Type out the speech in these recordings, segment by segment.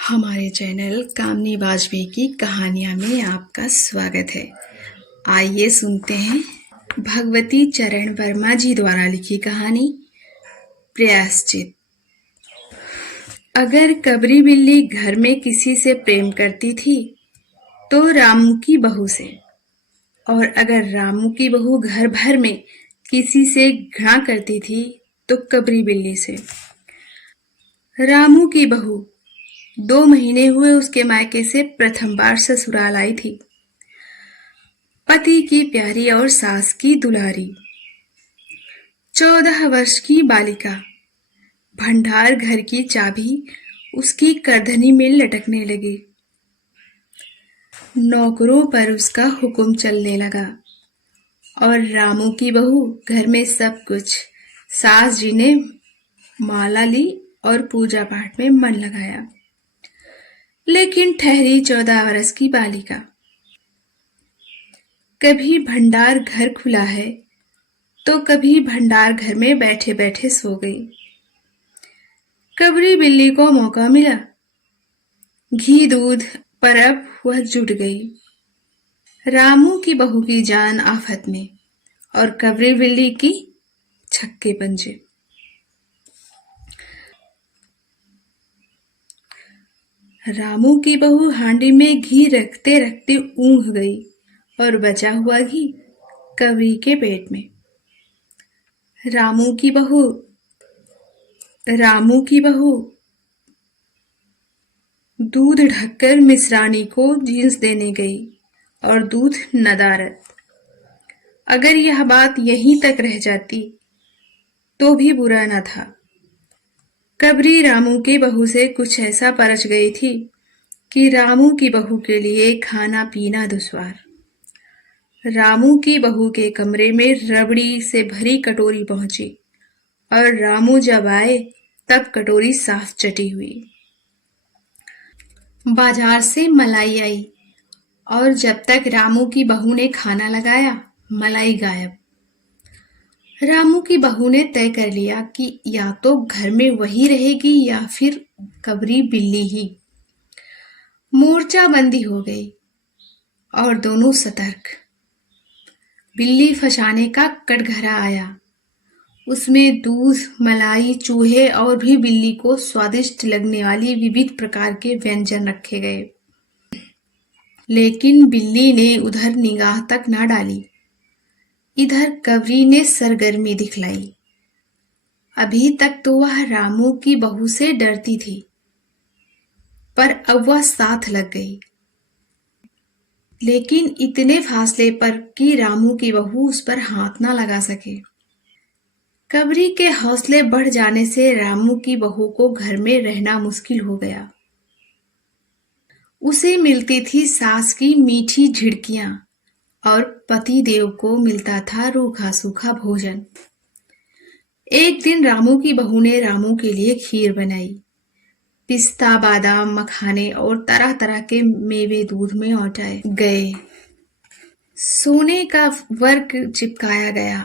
हमारे चैनल कामनी वाजपेयी की कहानियाँ में आपका स्वागत है। आइए सुनते हैं भगवती चरण वर्मा जी द्वारा लिखी कहानी प्रायश्चित। अगर कबरी बिल्ली घर में किसी से प्रेम करती थी तो रामू की बहू से, और अगर रामू की बहू घर भर में किसी से घृणा करती थी तो कबरी बिल्ली से। रामू की बहू 2 महीने हुए उसके मायके से प्रथम बार ससुराल आई थी। पति की प्यारी और सास की दुलारी 14 वर्ष की बालिका। भंडार घर की चाबी उसकी करधनी में लटकने लगी। नौकरों पर उसका हुक्म चलने लगा और रामू की बहू घर में सब कुछ। सास जी ने माला ली और पूजा पाठ में मन लगाया, लेकिन ठहरी 14 वर्ष की बालिका। कभी भंडार घर खुला है तो कभी भंडार घर में बैठे बैठे सो गई। कबरी बिल्ली को मौका मिला, घी दूध पर अब वह जुट गई। रामू की बहू की जान आफत में और कबरी बिल्ली की छक्के पंजे। रामू की बहू हांडी में घी रखते रखते ऊँघ गई और बचा हुआ घी कबरी के पेट में। रामू की बहू दूध ढककर मिसरानी को जींस देने गई और दूध नदारत। अगर यह बात यहीं तक रह जाती तो भी बुरा न था। कबरी रामू की बहू से कुछ ऐसा परच गई थी कि रामू की बहू के लिए खाना पीना दुश्वार। रामू की बहू के कमरे में रबड़ी से भरी कटोरी पहुंची और रामू जब आए तब कटोरी साफ चटी हुई। बाजार से मलाई आई और जब तक रामू की बहू ने खाना लगाया मलाई गायब। रामू की बहू ने तय कर लिया कि या तो घर में वही रहेगी या फिर कबरी बिल्ली ही। मोर्चा बंदी हो गई और दोनों सतर्क। बिल्ली फंसाने का कटघरा आया। उसमें दूध, मलाई, चूहे और भी बिल्ली को स्वादिष्ट लगने वाली विविध प्रकार के व्यंजन रखे गए, लेकिन बिल्ली ने उधर निगाह तक न डाली। इधर कबरी ने सरगर्मी दिखलाई। अभी तक तो वह रामू की बहू से डरती थी, पर अब वह साथ लग गई, लेकिन इतने फासले पर कि रामू की बहू उस पर हाथ न लगा सके। कबरी के हौसले बढ़ जाने से रामू की बहू को घर में रहना मुश्किल हो गया। उसे मिलती थी सास की मीठी झिड़कियां और पति देव को मिलता था रूखा सूखा भोजन। एक दिन रामू की बहू ने रामू के लिए खीर बनाई। पिस्ता, बादाम, मखाने और तरह तरह के मेवे दूध में औटाए गए। सोने का वर्क चिपकाया गया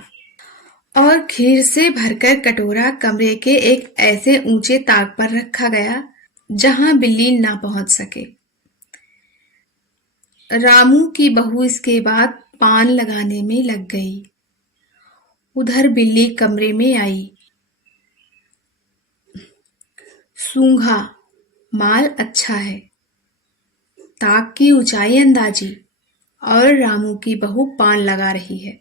और खीर से भरकर कटोरा कमरे के एक ऐसे ऊंचे ताक पर रखा गया जहां बिल्ली ना पहुंच सके। रामू की बहू इसके बाद पान लगाने में लग गई। उधर बिल्ली कमरे में आई। सूंघा, माल अच्छा है। ताक की ऊंचाई अंदाजी और रामू की बहू पान लगा रही है।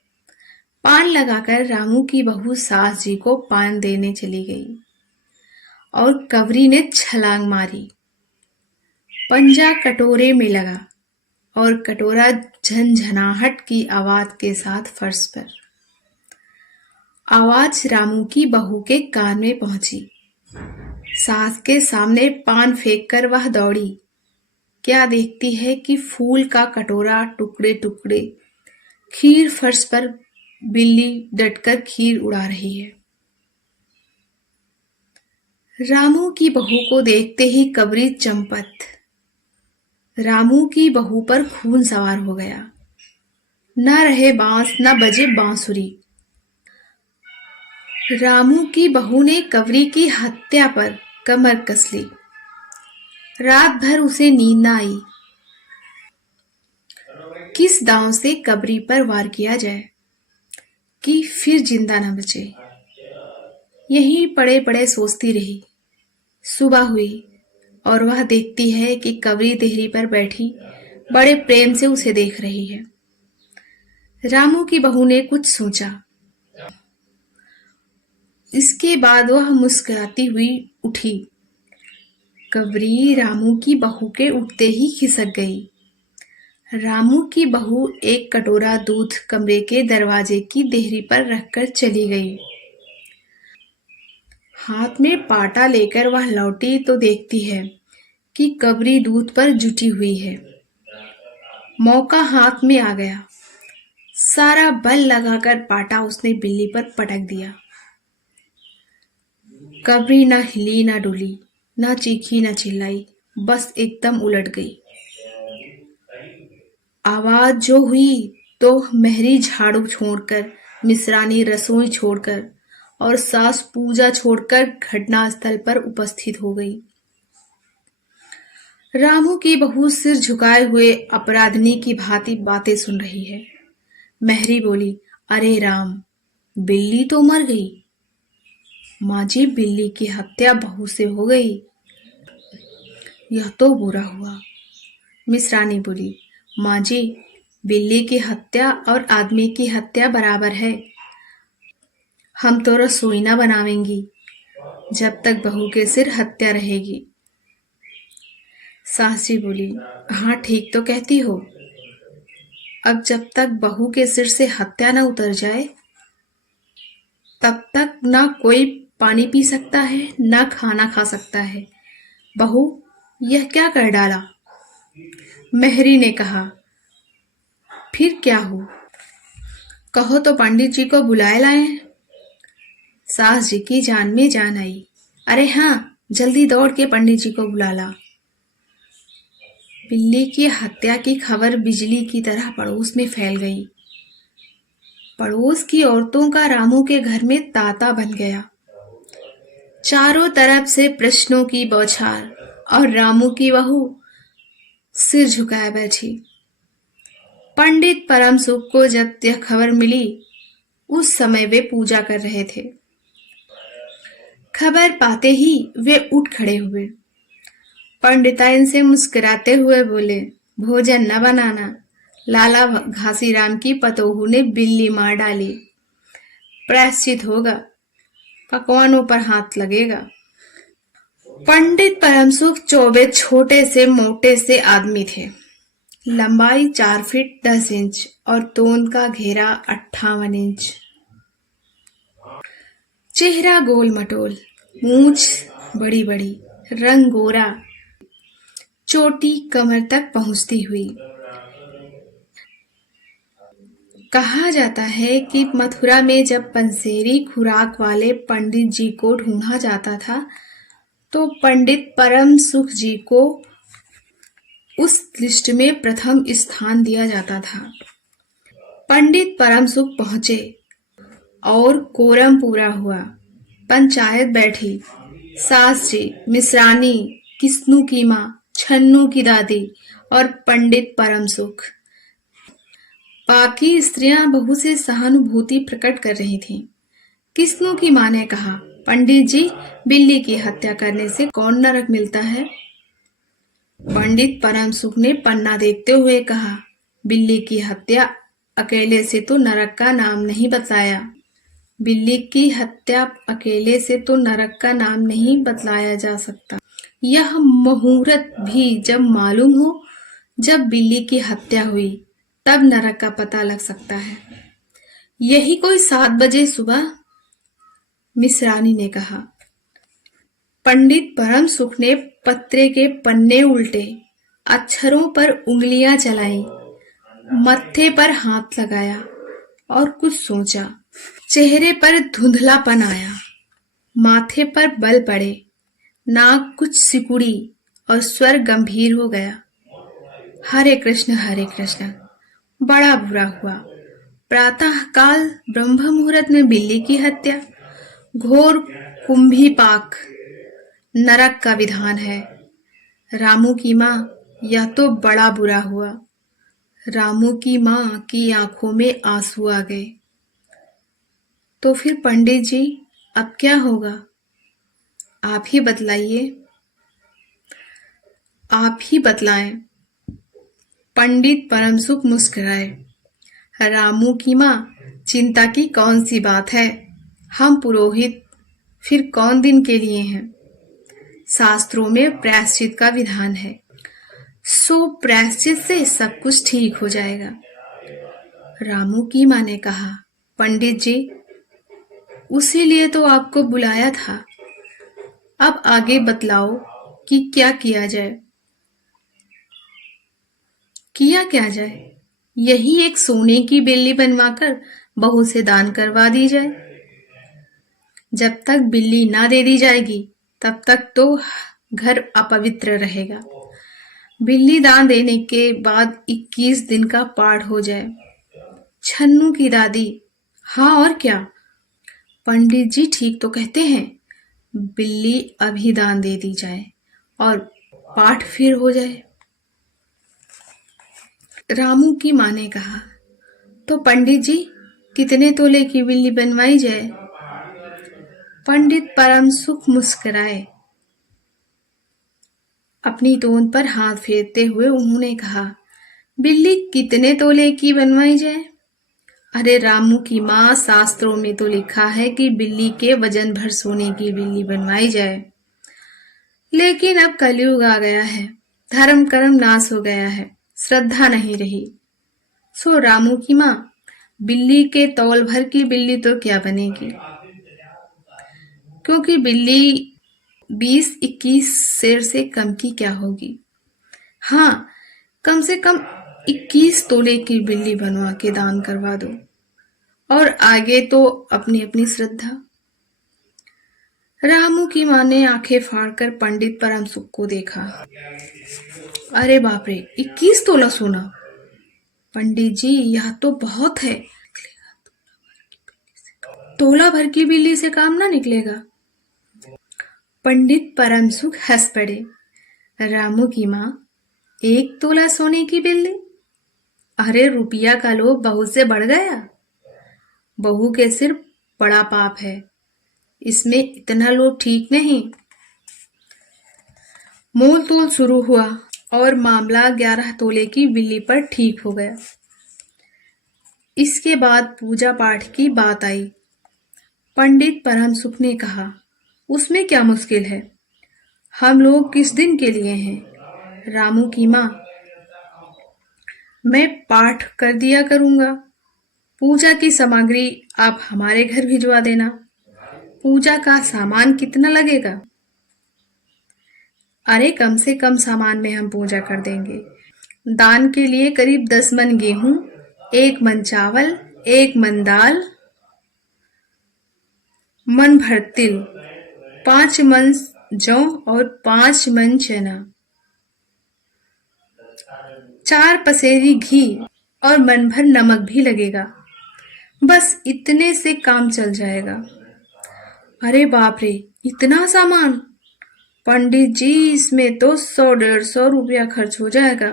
पान लगाकर रामू की बहू सास जी को पान देने चली गई और कबरी ने छलांग मारी। पंजा कटोरे में लगा और कटोरा झनझनाहट की आवाज के साथ फर्श पर। आवाज रामू की बहू के कान में पहुंची। सास के सामने पान फेंककर वह दौड़ी। क्या देखती है कि फूल का कटोरा टुकड़े टुकड़े, खीर फर्श पर, बिल्ली डटकर खीर उड़ा रही है। रामू की बहू को देखते ही कबरी चंपत। रामू की बहू पर खून सवार हो गया। न रहे बांस, न बजे बांसुरी। रामू की बहू ने कबरी की हत्या पर कमर कस ली। रात भर उसे नींद न आई। किस दांव से कबरी पर वार किया जाए कि फिर जिंदा न बचे। यहीं पड़े पड़े सोचती रही। सुबह हुई और वह देखती है कि कबरी देहरी पर बैठी बड़े प्रेम से उसे देख रही है। रामू की बहू ने कुछ सोचा। इसके बाद वह मुस्कुराती हुई उठी। कबरी रामू की बहू के उठते ही खिसक गई। रामू की बहू एक कटोरा दूध कमरे के दरवाजे की देहरी पर रखकर चली गई। हाथ में पाटा लेकर वह लौटी तो देखती है कि कबरी दूध पर जुटी हुई है। मौका हाथ में आ गया। सारा बल लगाकर पाटा उसने बिल्ली पर पटक दिया। कबरी न हिली न डुली, न चीखी न चिल्लाई, बस एकदम उलट गई। आवाज जो हुई तो मेहरी झाड़ू छोड़कर, मिसरानी रसोई छोड़कर और सास पूजा छोड़कर घटनास्थल पर उपस्थित हो गई। रामू की बहू सिर झुकाए हुए अपराधिनी की भांति बातें सुन रही है। मेहरी बोली, अरे राम, बिल्ली तो मर गई। माँ जी, बिल्ली की हत्या बहू से हो गई। यह तो बुरा हुआ। मिसरानी बोली, माँ जी, बिल्ली की हत्या और आदमी की हत्या बराबर है। हम तो रसोई न बनावेंगी जब तक बहू के सिर हत्या रहेगी। सास जी बोली, हाँ ठीक तो कहती हो। अब जब तक बहू के सिर से हत्या न उतर जाए तब तक न कोई पानी पी सकता है न खाना खा सकता है। बहू, यह क्या कर डाला? मेहरी ने कहा, फिर क्या हो? कहो तो पंडित जी को बुलाए लाएं। सास जी की जान में जान आई। अरे हाँ, जल्दी दौड़ के पंडित जी को बुला ला। बिल्ली की हत्या की खबर बिजली की तरह पड़ोस में फैल गई। पड़ोस की औरतों का रामू के घर में तांता बन गया। चारों तरफ से प्रश्नों की बौछार और रामू की बहू सिर झुकाए बैठी। पंडित परम सुख को जब यह खबर मिली उस समय वे पूजा कर रहे थे। खबर पाते ही वे उठ खड़े हुए। पंडिताइन से मुस्कुराते हुए बोले, भोजन न बनाना, लाला घासीराम की पतोहू ने बिल्ली मार डाली। प्रायश्चित होगा, पकवानों पर हाथ लगेगा। पंडित परमसुख चौबे छोटे से मोटे से आदमी थे। लंबाई 4 फीट 10 इंच और तोंद का घेरा 58 इंच। चेहरा गोल मटोल, मूछ बड़ी बड़ी, रंग गोरा, चोटी कमर तक पहुंचती हुई। कहा जाता है कि मथुरा में जब पंसेरी खुराक वाले पंडित जी को ढूंढा जाता था तो पंडित परम सुख जी को उस लिस्ट में प्रथम स्थान दिया जाता था। पंडित परम सुख पहुंचे और कोरम पूरा हुआ। पंचायत बैठी। सास जी, मिसरानी, किस्नू की माँ, छन्नू की दादी और पंडित परम सुख। बाकी स्त्रियां बहू से सहानुभूति प्रकट कर रही थीं। किस्नू की माँ ने कहा, पंडित जी, बिल्ली की हत्या करने से कौन नरक मिलता है? पंडित परम सुख ने पन्ना देखते हुए कहा, बिल्ली की हत्या अकेले से तो नरक का नाम नहीं बतलाया। बिल्ली की हत्या अकेले से तो नरक का नाम नहीं बतलाया जा सकता। यह मुहूर्त भी जब मालूम हो, जब बिल्ली की हत्या हुई, तब नरक का पता लग सकता है। यही कोई 7 बजे सुबह, मिसरानी ने कहा। पंडित परम सुख ने पत्रे के पन्ने उल्टे, अक्षरों पर उंगलियां चलाई, मत्थे पर हाथ लगाया और कुछ सोचा। चेहरे पर धुंधलापन आया, माथे पर बल पड़े, नाक कुछ सिकुड़ी और स्वर गंभीर हो गया। हरे कृष्ण हरे कृष्ण। बड़ा बुरा हुआ। प्रातः काल ब्रह्म मुहूर्त में बिल्ली की हत्या, घोर कुंभी पाक, नरक का विधान है। रामू की माँ, यह तो बड़ा बुरा हुआ। रामू की माँ की आंखों में आंसू आ गए। तो फिर पंडित जी, अब क्या होगा? आप ही बतलाइए। आप ही बतलाएं। पंडित परमसुख मुस्कुराए। रामू की माँ, चिंता की कौन सी बात है? हम पुरोहित फिर कौन दिन के लिए हैं? शास्त्रों में प्रायश्चित का विधान है, सो प्रायश्चित से सब कुछ ठीक हो जाएगा। रामू की माँ ने कहा, पंडित जी, उसी लिए तो आपको बुलाया था। अब आगे बतलाओ कि क्या किया जाए। किया क्या जाए? यही एक सोने की बिल्ली बनवाकर बहू से दान करवा दी जाए। जब तक बिल्ली ना दे दी जाएगी तब तक तो घर अपवित्र रहेगा। बिल्ली दान देने के बाद 21 दिन का पाठ हो जाए। छन्नू की दादी, हाँ और क्या? पंडित जी ठीक तो कहते हैं। बिल्ली अभी दान दे दी जाए और पाठ फिर हो जाए। रामू की माँ ने कहा, तो पंडित जी, कितने तोले की बिल्ली बनवाई जाए? पंडित परमसुख मुस्कुराए। अपनी तोंद पर हाथ फेरते हुए उन्होंने कहा, बिल्ली कितने तोले की बनवाई जाए? अरे रामू की माँ, शास्त्रों में तो लिखा है कि बिल्ली के वजन भर सोने की बिल्ली बनवाई जाए। लेकिन अब कलयुग आ गया है, धर्म कर्म नाश हो गया है, श्रद्धा नहीं रही। सो रामू की माँ, बिल्ली के तौल भर की बिल्ली तो क्या बनेगी, क्योंकि बिल्ली 20-21 शेर से कम की क्या होगी। हाँ, कम से कम 21 तोले की बिल्ली बनवा के दान करवा दो, और आगे तो अपनी अपनी श्रद्धा। रामू की माँ ने आंखें फाड़कर पंडित परमसुख को देखा। अरे बाप रे, 21 तोला सोना! पंडित जी, यह तो बहुत है। तोला भर की बिल्ली से काम ना निकलेगा। पंडित परमसुख हंस पड़े। रामू की माँ, 1 तोला सोने की बिल्ली? अरे रुपया का लोभ बहू से बढ़ गया। बहू के सिर बड़ा पाप है, इसमें इतना लोभ ठीक नहीं। मोल तोल शुरू हुआ और मामला 11 तोले की बिल्ली पर ठीक हो गया। इसके बाद पूजा पाठ की बात आई। पंडित परमसुख ने कहा, उसमें क्या मुश्किल है, हम लोग किस दिन के लिए हैं? रामू की माँ, मैं पाठ कर दिया करूंगा। पूजा की सामग्री आप हमारे घर भिजवा देना। पूजा का सामान कितना लगेगा? अरे कम से कम सामान में हम पूजा कर देंगे। दान के लिए करीब 10 मन गेहूं, 1 मन चावल, 1 मन दाल, मन भर तिल, 5 मन जौ और 5 मन चना, 4 पसेरी घी और मन भर नमक भी लगेगा। बस इतने से काम चल जाएगा। अरे बाप रे, इतना सामान! पंडित जी, इसमें तो 100-150 रुपया खर्च हो जाएगा।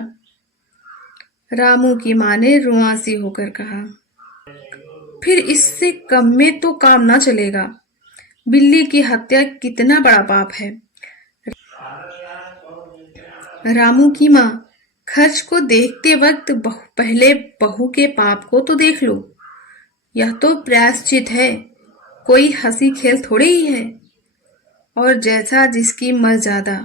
रामू की माँ ने रुआंसी होकर कहा, फिर इससे कम में तो काम ना चलेगा। बिल्ली की हत्या कितना बड़ा पाप है। रामू की माँ, खर्च को देखते वक्त पहले बहू के पाप को तो देख लो। यह तो प्रायश्चित है, कोई हंसी खेल थोड़ी ही है। और जैसा जिसकी मर्यादा,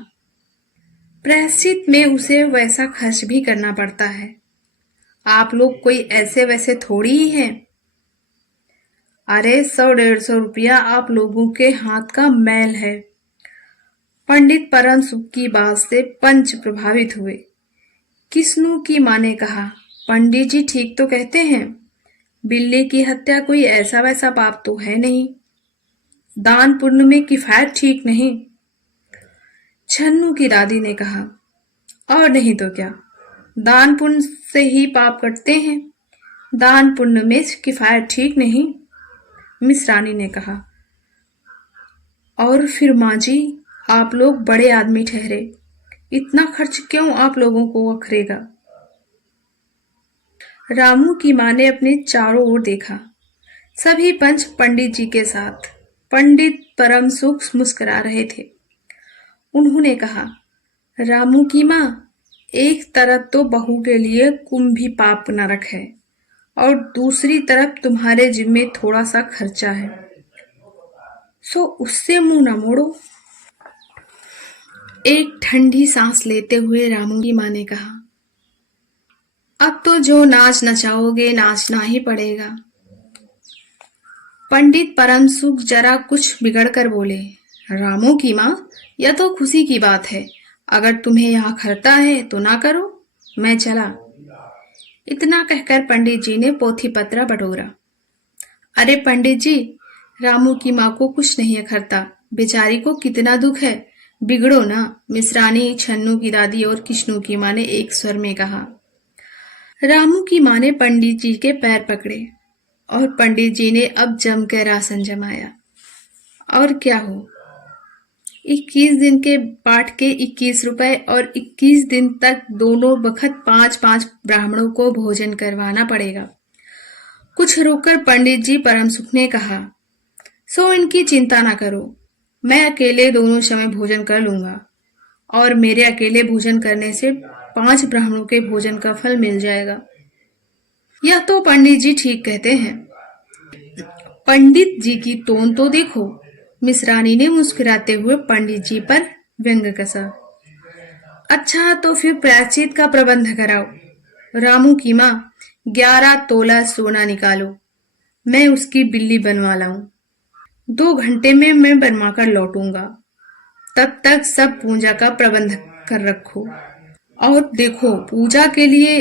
प्रायश्चित में उसे वैसा खर्च भी करना पड़ता है। आप लोग कोई ऐसे वैसे थोड़ी ही हैं। अरे 100-150 रुपया आप लोगों के हाथ का मैल है। पंडित परमसुख की बात से पंच प्रभावित हुए। किस्नू की माँ ने कहा, पंडित जी ठीक तो कहते हैं। बिल्ली की हत्या कोई ऐसा वैसा पाप तो है नहीं। दान पुण्य में किफायत ठीक नहीं। छन्नू की दादी ने कहा, और नहीं तो क्या, दान पुण्य से ही पाप कटते हैं। दान पुण्य में किफायत ठीक नहीं। मिस रानी ने कहा, और फिर माँ जी, आप लोग बड़े आदमी ठहरे, इतना खर्च क्यों आप लोगों को अखरेगा? रामू की माँ ने अपने चारों ओर देखा। सभी पंच पंडित जी के साथ। पंडित परम सुख मुस्कुरा रहे थे। उन्होंने कहा, रामू की माँ, एक तरफ तो बहू के लिए कुंभी पाप नरक है और दूसरी तरफ तुम्हारे जिम्मे थोड़ा सा खर्चा है, सो उससे मुंह न मोड़ो। एक ठंडी सांस लेते हुए रामू की माँ ने कहा, अब तो जो नाच नचाओगे नाचना ही पड़ेगा। पंडित परम सुख जरा कुछ बिगड़ कर बोले, रामू की माँ, यह तो खुशी की बात है। अगर तुम्हें यहाँ खरता है तो ना करो, मैं चला। इतना कहकर पंडित जी ने पोथी पत्रा बटोरा। अरे पंडित जी, रामू की माँ को कुछ नहीं अखरता, बेचारी को कितना दुख है, बिगड़ो ना। मिश्रानी, छन्नू की दादी और किश्नू की माँ ने एक स्वर में कहा। रामू की माँ ने पंडित जी के पैर पकड़े और पंडित जी ने अब जमकर आसन जमाया। और क्या हो, 21 दिन के पाठ के 21 रुपए और 21 दिन तक दोनों बखत 5-5 ब्राह्मणों को भोजन करवाना पड़ेगा। कुछ रोककर पंडित जी परम सुख ने कहा, सो इनकी चिंता ना करो, मैं अकेले दोनों समय भोजन कर लूंगा और मेरे अकेले भोजन करने से 5 ब्राह्मणों के भोजन का फल मिल जाएगा। यह तो पंडित जी ठीक कहते हैं। पंडित जी की टोन तो देखो। मिश्रानी ने मुस्कुराते हुए पंडित जी पर व्यंग कसा। अच्छा, तो फिर प्रायश्चित का प्रबंध कराओ। रामू की माँ, 11 तोला सोना निकालो, मैं उसकी बिल्ली बनवा लाऊं। 2 घंटे में मैं बनवा कर लौटूंगा। तब तक सब पूजा का प्रबंध कर रखो। और देखो, पूजा के लिए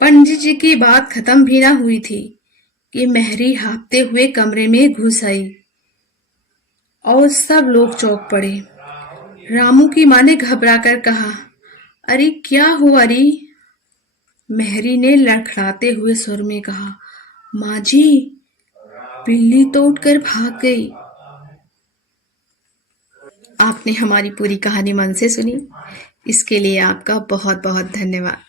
पंडित जी की बात खत्म भी ना हुई थी कि मेहरी हाँफते हुए कमरे में घुस आई और सब लोग चौंक पड़े। रामू की माँ ने घबराकर कहा, अरे क्या हुआ री? मेहरी ने लड़खड़ाते हुए स्वर में कहा, माँ जी, बिल्ली तो उठकर भाग गई। आपने हमारी पूरी कहानी मन से सुनी, इसके लिए आपका बहुत बहुत धन्यवाद।